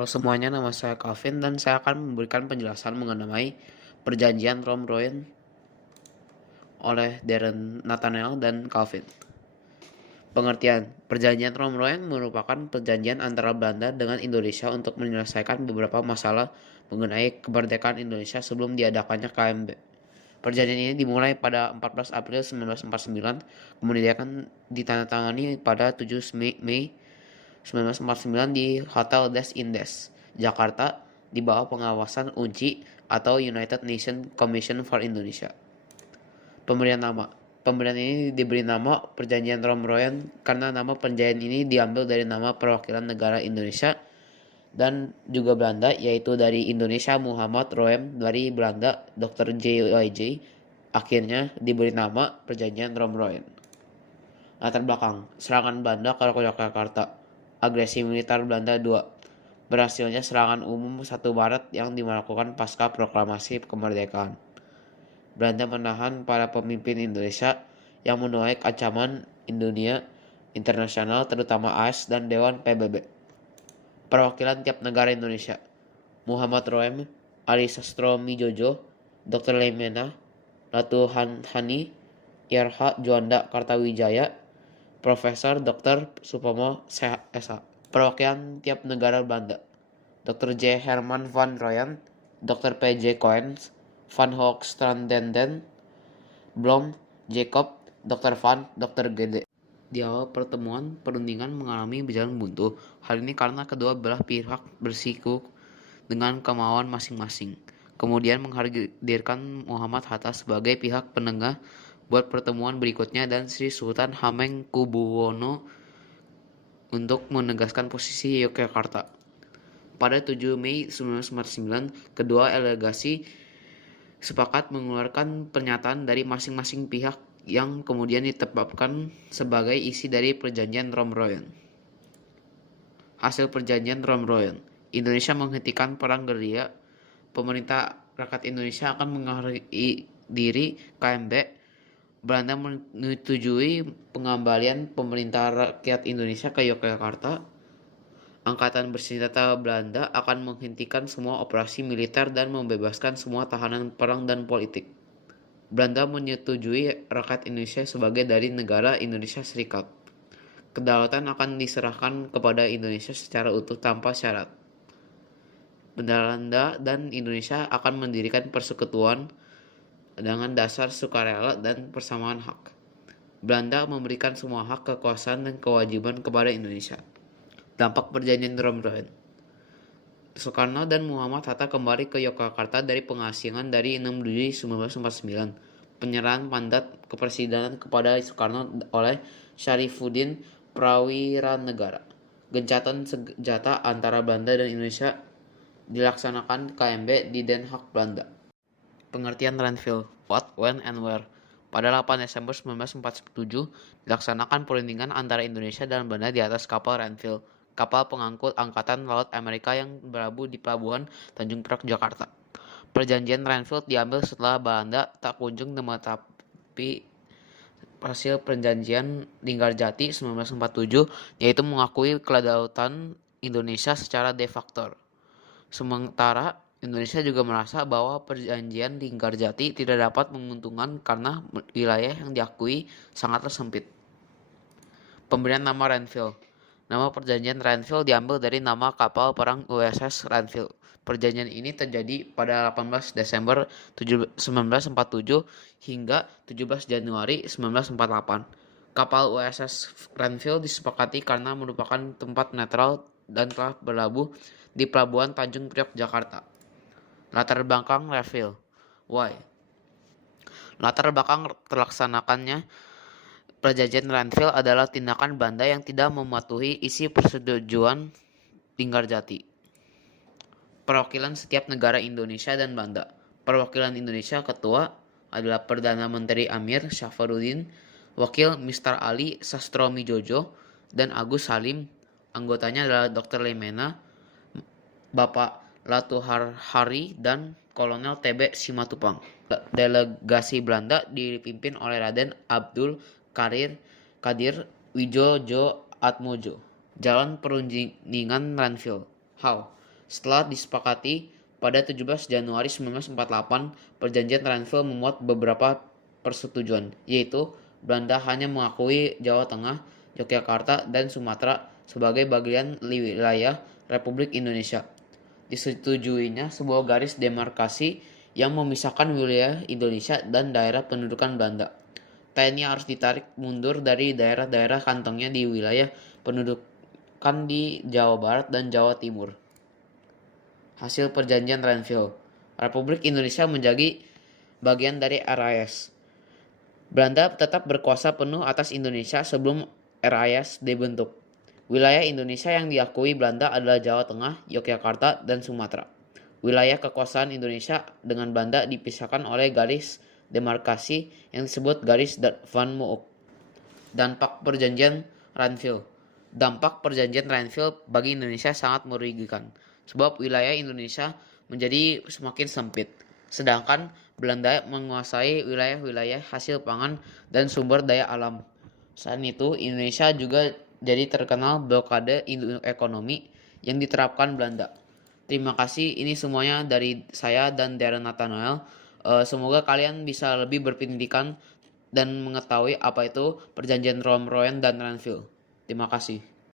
Halo semuanya, nama saya Calvin dan saya akan memberikan penjelasan mengenai perjanjian Rom-Royen oleh Darren Nathaniel dan Calvin. Pengertian, perjanjian Rom-Royen merupakan perjanjian antara Belanda dengan Indonesia untuk menyelesaikan beberapa masalah mengenai kemerdekaan Indonesia sebelum diadakannya KMB. Perjanjian ini dimulai pada 14 April 1949, kemudian ditandatangani pada 7 Mei 1949 di Hotel Des Indes, Jakarta, di bawah pengawasan UNCI atau United Nations Commission for Indonesia. Pemberian nama. Pemberian ini diberi nama Perjanjian Rom-Royen karena nama perjanjian ini diambil dari nama perwakilan negara Indonesia dan juga Belanda, yaitu dari Indonesia Muhammad Roem, dari Belanda Dr. JYJ. Akhirnya diberi nama Perjanjian Rom-Royen. Latar belakang, serangan Belanda ke Yogyakarta. Agresi militer Belanda 2. Berhasilnya serangan umum 1 Maret yang dilakukan pasca proklamasi kemerdekaan. Belanda menahan para pemimpin Indonesia yang menuai ancaman dunia internasional, terutama AS dan Dewan PBB. Perwakilan tiap negara Indonesia: Muhammad Roem, Ali Sastromijojo, Dr. Lemena, Ratu Hani, Irha Juanda Kartawijaya, Profesor Dr. Supomo S.A. Perwakilan tiap negara Belanda: Dr. J. Herman van Royen, Dr. P.J. Coens, Van Hoogstrandenden, Blom, Jacob, Dr. Van, Dr. Gede. Di awal pertemuan, perundingan mengalami berjalan buntu. Hal ini karena kedua belah pihak bersikukuh dengan kemauan masing-masing. Kemudian menghadirkan Muhammad Hatta sebagai pihak penengah buat pertemuan berikutnya dan Sri Sultan Hamengkubuwono untuk menegaskan posisi Yogyakarta. Pada 7 Mei 1949, kedua delegasi sepakat mengeluarkan pernyataan dari masing-masing pihak yang kemudian ditetapkan sebagai isi dari Perjanjian Rom-Royen. Hasil Perjanjian Rom-Royen: Indonesia menghentikan perang gerilya. Pemerintah Rakyat Indonesia akan menghadiri KMB. Belanda menyetujui pengembalian pemerintah rakyat Indonesia ke Yogyakarta. Angkatan bersenjata Belanda akan menghentikan semua operasi militer dan membebaskan semua tahanan perang dan politik. Belanda menyetujui rakyat Indonesia sebagai dari negara Indonesia Serikat. Kedaulatan akan diserahkan kepada Indonesia secara utuh tanpa syarat. Belanda dan Indonesia akan mendirikan persekutuan dengan dasar sukarela dan persamaan hak. Belanda memberikan semua hak, kekuasaan, dan kewajiban kepada Indonesia. Dampak Perjanjian Rom-Royen: Soekarno dan Muhammad Hatta kembali ke Yogyakarta dari pengasingan dari 6 Juli 1949. Penyerahan mandat kepresidenan kepada Soekarno oleh Syarifuddin Prawiranegara. Gencatan senjata antara Belanda dan Indonesia dilaksanakan KMB di Den Haag, Belanda. Pengertian Renville, What, When, and Where. Pada 8 Desember 1947, dilaksanakan perundingan antara Indonesia dan Belanda di atas kapal Renville, kapal pengangkut Angkatan Laut Amerika yang berlabuh di Pelabuhan Tanjung Priok, Jakarta. Perjanjian Renville diambil setelah Belanda tak kunjung menetapi hasil Perjanjian Linggarjati 1947, yaitu mengakui kedaulatan Indonesia secara de facto. Sementara Indonesia juga merasa bahwa Perjanjian Linggarjati tidak dapat menguntungkan karena wilayah yang diakui sangatlah sempit. Pemberian nama Renville. Nama Perjanjian Renville diambil dari nama kapal perang USS Renville. Perjanjian ini terjadi pada 18 Desember 1947 hingga 17 Januari 1948. Kapal USS Renville disepakati karena merupakan tempat netral dan telah berlabuh di Pelabuhan Tanjung Priok, Jakarta. Latar belakang Renville. Why? Latar belakang terlaksanakannya Perjanjian Renville adalah tindakan Belanda yang tidak mematuhi isi persetujuan Linggarjati. Perwakilan setiap negara Indonesia dan Belanda. Perwakilan Indonesia ketua adalah Perdana Menteri Amir Syafruddin, Wakil Mr. Ali Sastromijojo, dan Agus Salim. Anggotanya adalah Dr. Lemena, Bapak Latuharhari, dan Kolonel TB Simatupang. Delegasi Belanda dipimpin oleh Raden Abdul Kadir Wijojo Atmojo. Jalan perundingan Renville. How? Setelah disepakati pada 17 Januari 1948, Perjanjian Renville memuat beberapa persetujuan, yaitu Belanda hanya mengakui Jawa Tengah, Yogyakarta, dan Sumatera sebagai bagian wilayah Republik Indonesia. Disetujuinya sebuah garis demarkasi yang memisahkan wilayah Indonesia dan daerah pendudukan Belanda. TNI harus ditarik mundur dari daerah-daerah kantongnya di wilayah pendudukan di Jawa Barat dan Jawa Timur. Hasil Perjanjian Renville, Republik Indonesia menjadi bagian dari RIS. Belanda tetap berkuasa penuh atas Indonesia sebelum RIS dibentuk. Wilayah Indonesia yang diakui Belanda adalah Jawa Tengah, Yogyakarta, dan Sumatera. Wilayah kekuasaan Indonesia dengan Belanda dipisahkan oleh garis demarkasi yang disebut garis Van Mook. Dampak Perjanjian Renville. Dampak Perjanjian Renville bagi Indonesia sangat merugikan, sebab wilayah Indonesia menjadi semakin sempit, sedangkan Belanda menguasai wilayah-wilayah hasil pangan dan sumber daya alam. Selain itu, Indonesia juga jadi terkenal blokade ekonomi yang diterapkan Belanda. Terima kasih, ini semuanya dari saya dan Darren Nathanael. Semoga kalian bisa lebih berpendidikan dan mengetahui apa itu Perjanjian Roem-Royen dan Renville. Terima kasih.